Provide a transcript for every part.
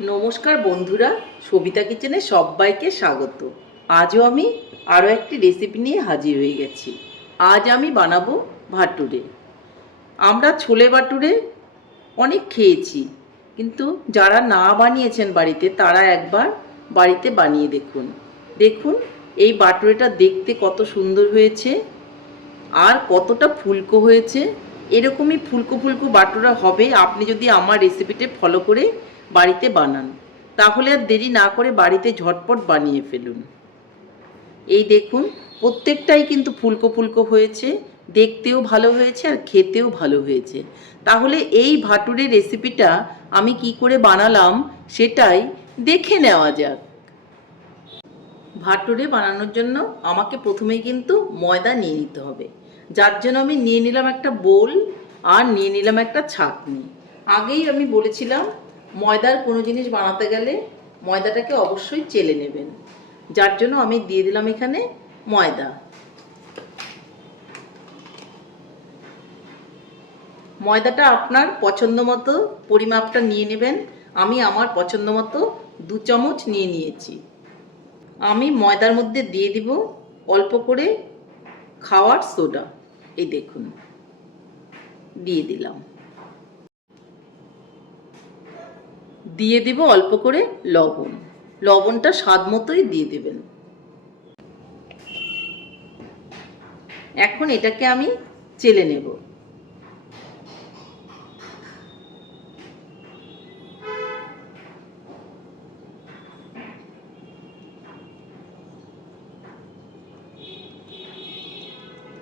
নমস্কার বন্ধুরা, সবিতা কিচেনে সবাইকে স্বাগত। আজও আমি আরও একটি রেসিপি নিয়ে হাজির হয়ে গেছি। আজ আমি বানাবো ভাটুরে। আমরা ছোলে ভাটুরে অনেক খেয়েছি, কিন্তু যারা না বানিয়েছেন বাড়িতে, তারা একবার বাড়িতে বানিয়ে দেখুন। দেখুন, এই বাটুরেটা দেখতে কত সুন্দর হয়েছে আর কতটা ফুলকো হয়েছে। এরকমই ফুলকো ফুলকো বাটুরা হবে। আপনি যদি আমার রেসিপিটা ফলো করে বাড়িতে বানান। তাহলে আর দেরি না করে বাড়িতে ঝটপট বানিয়ে ফেলুন। এই দেখুন, প্রত্যেকটাই কিন্তু ফুলকো ফুলকো হয়েছে, দেখতেও ভালো হয়েছে আর খেতেও ভালো হয়েছে। তাহলে এই ভাটুরের রেসিপিটা আমি কি করে বানালাম সেটাই দেখে নেওয়া যাক। ভাটুরে বানানোর জন্য আমাকে প্রথমেই কিন্তু ময়দা নিয়ে নিতে হবে। যার জন্য আমি নিয়ে নিলাম একটা বোল আর নিয়ে নিলাম একটা ছাঁকনি। আগেই আমি বলেছিলাম ময়দার কোনো জিনিস বানাতে গেলে ময়দাটাকে অবশ্যই চেলে নেবেন। যার জন্য আমি দিয়ে দিলাম এখানে ময়দা। ময়দাটা আপনার পছন্দ মতো পরিমাপটা নিয়ে নেবেন। আমি আমার পছন্দ মতো দু চামচ নিয়ে নিয়েছি। আমি ময়দার মধ্যে দিয়ে দিব অল্প করে খাওয়ার সোডা। এই দেখুন। দিয়ে দিলাম। দিয়ে দিব অল্প করে লবণ। লবণটা স্বাদ মতোই দিয়ে দেবেন। এখন এটাকে আমি চেলে নেব।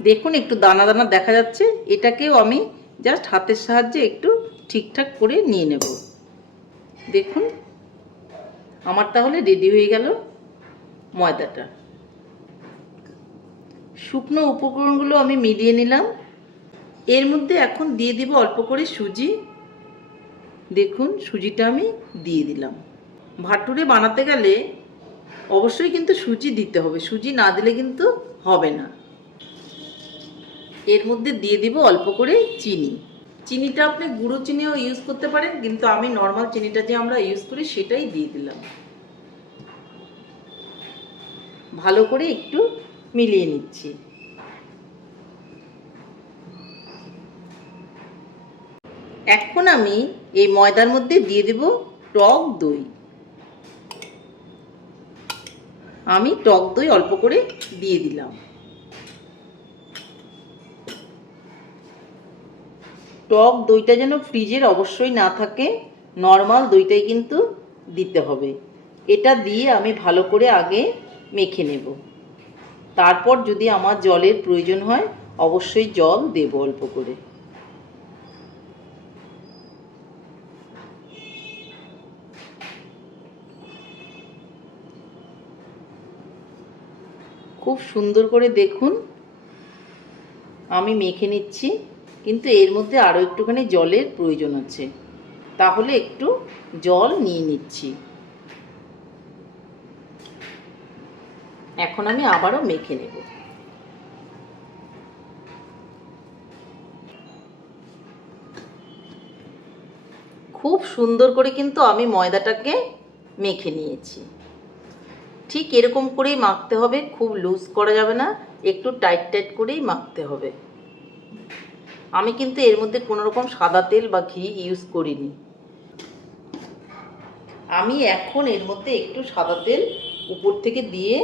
দেখুন, একটু দানা দানা দেখা যাচ্ছে। এটাকেও আমি জাস্ট হাতের সাহায্যে একটু ঠিকঠাক করে নিয়ে নেব। দেখুন, আমার তাহলে রেডি হয়ে গেল ময়দাটা। শুকনো উপকরণগুলো আমি মিলিয়ে নিলাম। এর মধ্যে এখন দিয়ে দিব অল্প করে সুজি। দেখুন, সুজিটা আমি দিয়ে দিলাম। ভাটুরে বানাতে গেলে অবশ্যই কিন্তু সুজি দিতে হবে। সুজি না দিলে কিন্তু হবে না। এর মধ্যে দিয়ে দিব অল্প করে চিনি। চিনিটা আপনি গুঁড়ো চিনিও ইউজ করতে পারেন, কিন্তু আমি নর্মাল চিনিটা যে আমরা ইউজ করি সেটাই দিয়ে দিলাম। ভালো করে একটু মিলিয়ে নিচ্ছি। এখন আমি এই ময়দার মধ্যে দিয়ে দেব টক দই। আমি টক দই অল্প করে দিয়ে দিলাম। টক দইটা যেন ফ্রিজের অবশ্যই না থাকে, নর্মাল দইটাই কিন্তু দিতে হবে। এটা দিয়ে আমি ভালো করে আগে মেখে নেব। তারপর যদি আমার জলের প্রয়োজন হয়, অবশ্যই জল দেব অল্প করে। খুব সুন্দর করে দেখুন, আমি মেখে নিচ্ছি। কিন্তু এর মধ্যে আরও একটুখানি জলের প্রয়োজন আছে। তাহলে একটু জল নিয়ে নিচ্ছি। এখন আমি আবারও মেখে নেব। খুব সুন্দর করে কিন্তু আমি ময়দাটাকে মেখে নিয়েছি। ঠিক এরকম করেই মাখতে হবে, খুব লুজ করা যাবে না, একটু টাইট টাইট করেই মাখতে হবে। আমি কিন্তু এর মধ্যে কোনো রকম সাদা তেল বা ঘি ইউজ করিনি। আমি এখন এর মধ্যে একটু সাদা তেল উপর থেকে দিয়ে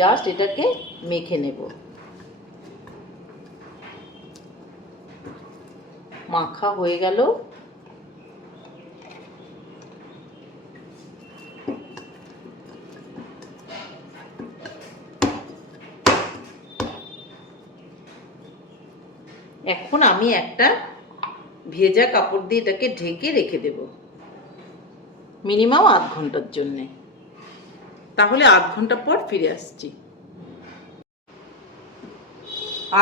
জাস্ট এটাকে মেখে নেব। মাখা হয়ে গেল এখন আমি একটা ভেজা কাপড় দিয়ে এটাকে ঢেকে রেখে দেব। মিনিমাম আধ ঘণ্টার জন্যে। তাহলে আধ ঘণ্টা পর ফিরে আসছি।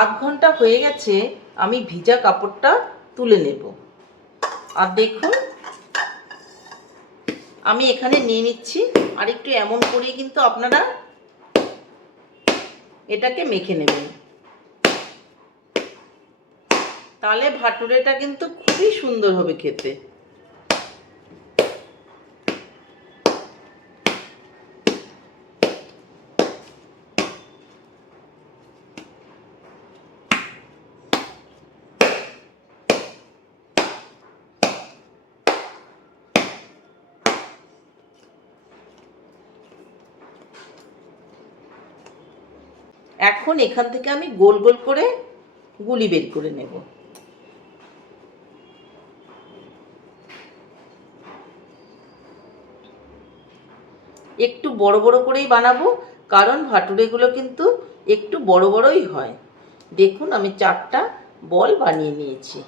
আধ ঘণ্টা হয়ে গেছে, আমি ভিজা কাপড়টা তুলে নেব। আর দেখুন, আমি এখানে নিয়ে নিচ্ছি। আর একটু এমন করেই কিন্তু আপনারা এটাকে মেখে নেবেন। তাহলে ভাটুরেটা কিন্তু খুবই সুন্দর হবে খেতে। এখন এখান থেকে আমি গোল গোল করে গুলি বের করে নেব। একটু বড় বড় করেই বানাবো, কারণ ভাটুরেগুলো কিন্তু একটু বড় বড়ই হয়। দেখুন, আমি চারটা বল বানিয়ে নিয়েছি।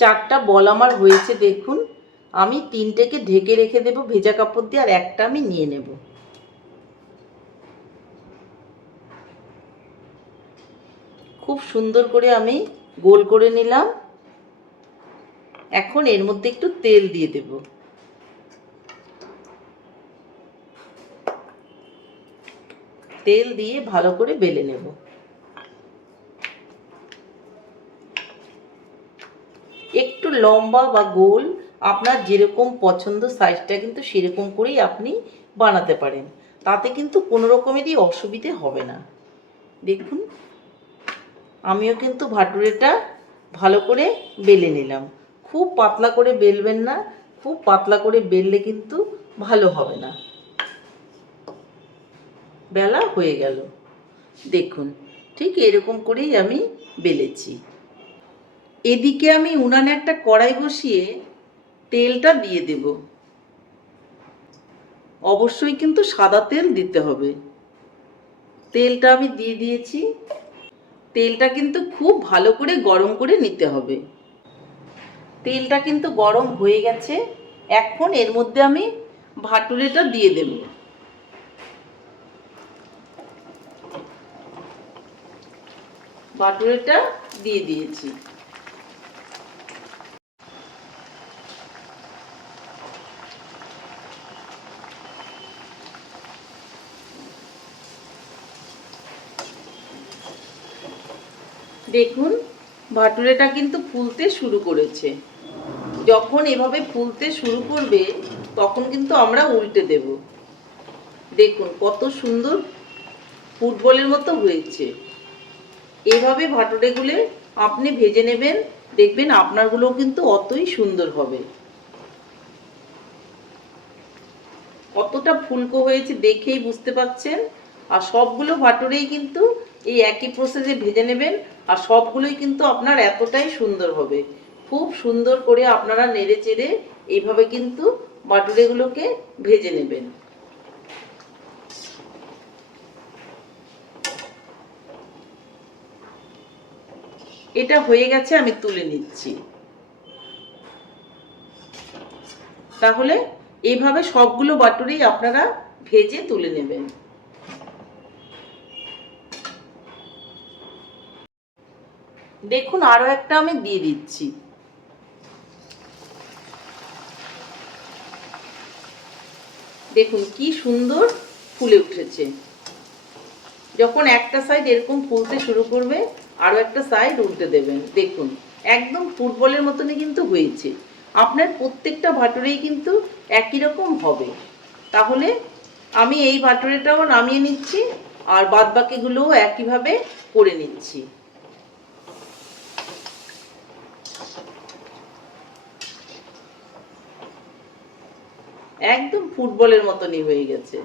চারটা বল আমার হয়েছে, দেখুন। আমি তিনটেকে ঢেকে রেখে দেব ভেজা কাপড় দিয়ে, আর একটা আমি নিয়ে নেব। খুব সুন্দর করে আমি গোল করে নিলাম। এখন এর মধ্যে একটু তেল দিয়ে দেব। তেল দিয়ে ভালো করে বেলে নেব। একটু লম্বা বা গোল, আপনার যেরকম পছন্দ সাইজটা কিন্তু সেরকম করেই আপনি বানাতে পারেন। তাতে কিন্তু কোনো রকমেরই অসুবিধে হবে না। দেখুন, আমিও কিন্তু ভাটুরেটা ভালো করে বেলে নিলাম। খুব পাতলা করে বেলবেন না, খুব পাতলা করে বেললে কিন্তু ভালো হবে না। বেলা হয়ে গেল। দেখুন, ঠিক এরকম করেই আমি বেলেছি। এদিকে আমি উনানে একটা কড়াই বসিয়ে তেলটা দিয়ে দেব। অবশ্যই কিন্তু সাদা তেল দিতে হবে। তেলটা আমি দিয়ে দিয়েছি। তেলটা কিন্তু খুব ভালো করে গরম করে নিতে হবে। তেলটা কিন্তু গরম হয়ে গেছে। এখন এর মধ্যে আমি ভাটুরেটা দিয়ে দেব। ভাটুরেটা দিয়ে দিয়েছি। দেখুন, ভাটুরেটা কিন্তু ফুলতে শুরু করেছে। যখন এভাবে ফুলতে শুরু করবে, তখন কিন্তু আমরা উল্টে দেব। দেখুন, কত সুন্দর ফুটবলের মতো হয়েছে। এভাবে ভাটুরেগুলো আপনি ভেজে নেবেন, দেখবেন আপনারগুলো কিন্তু অতই সুন্দর হবে। কতটা ফুলকো হয়েছে দেখেই বুঝতে পাচ্ছেন? আর সবগুলো ভাটুরেই কিন্তু এই একই প্রসেসে ভেজে নেবেন, আর সবগুলোই কিন্তু আপনার এতটাই সুন্দর হবে। খুব সুন্দর করে আপনারা নেড়ে চেড়ে এইভাবে কিন্তু বাটুরেগুলোকে ভেজে নেবেন। এটা হয়ে গেছে, আমি তুলে নিচ্ছি। তাহলে এইভাবে সবগুলো বাটুরেই আপনারা ভেজে তুলে নেবেন। দেখুন, আরও একটা আমি দিয়ে দিচ্ছি। দেখুন কি সুন্দর ফুলে উঠেছে। যখন একটা সাইড এরকম ফুলতে শুরু করবে আরও একটা সাইড উল্টে দেবেন। দেখুন, একদম ফুটবলের মতনই কিন্তু হয়েছে। আপনার প্রত্যেকটা ভাটুরেই কিন্তু একই রকম হবে। তাহলে আমি এই ভাটুরেটাও নামিয়ে নিচ্ছি, আর বাদ বাকিগুলোও একইভাবে করে নিচ্ছি। একদম ফুটবলের মতনই হয়ে গেছে।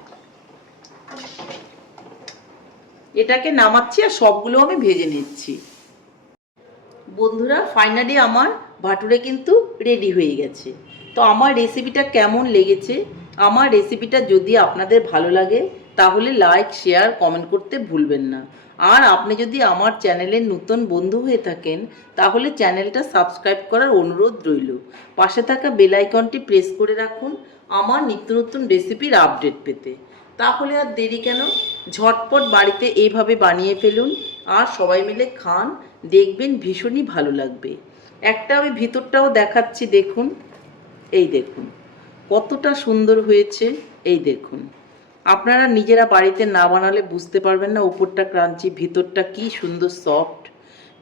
এটাকে নামাচ্ছি আর সবগুলো আমি ভেজে নিচ্ছি। বন্ধুরা ফাইনালি আমার ভাটুরে কিন্তু রেডি হয়ে গেছে। তো আমার রেসিপিটা কেমন লেগেছে? আমার রেসিপিটা যদি আপনাদের ভালো লাগে, তাহলে লাইক শেয়ার কমেন্ট করতে ভুলবেন না। আর আপনি যদি আমার চ্যানেলের নতুন বন্ধু হয়ে থাকেন, তাহলে চ্যানেলটা সাবস্ক্রাইব করার অনুরোধ রইল। পাশে থাকা বেল আইকনটি প্রেস করে রাখুন আমার নিত্য নতুন রেসিপির আপডেট পেতে। তাহলে আর দেরি কেন? ঝটপট বাড়িতে এইভাবে বানিয়ে ফেলুন আর সবাই মিলে খান, দেখবেন ভীষণই ভালো লাগবে। একটা আমি ভিতরটাও দেখাচ্ছি, দেখুন। এই দেখুন, কতটা সুন্দর হয়েছে, এই দেখুন। আপনারা নিজেরা বাড়িতে না বানালে বুঝতে পারবেন না উপরটা ক্রাঞ্চি, ভিতরটা কি সুন্দর সফট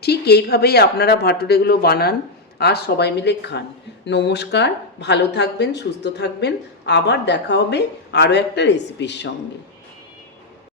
ঠিক এইভাবেই আপনারা ভাটুরেগুলো বানান আর সবাই মিলে খান। নমস্কার, ভালো থাকবেন, সুস্থ থাকবেন। আবার দেখা হবে আরও একটা রেসিপির সঙ্গে।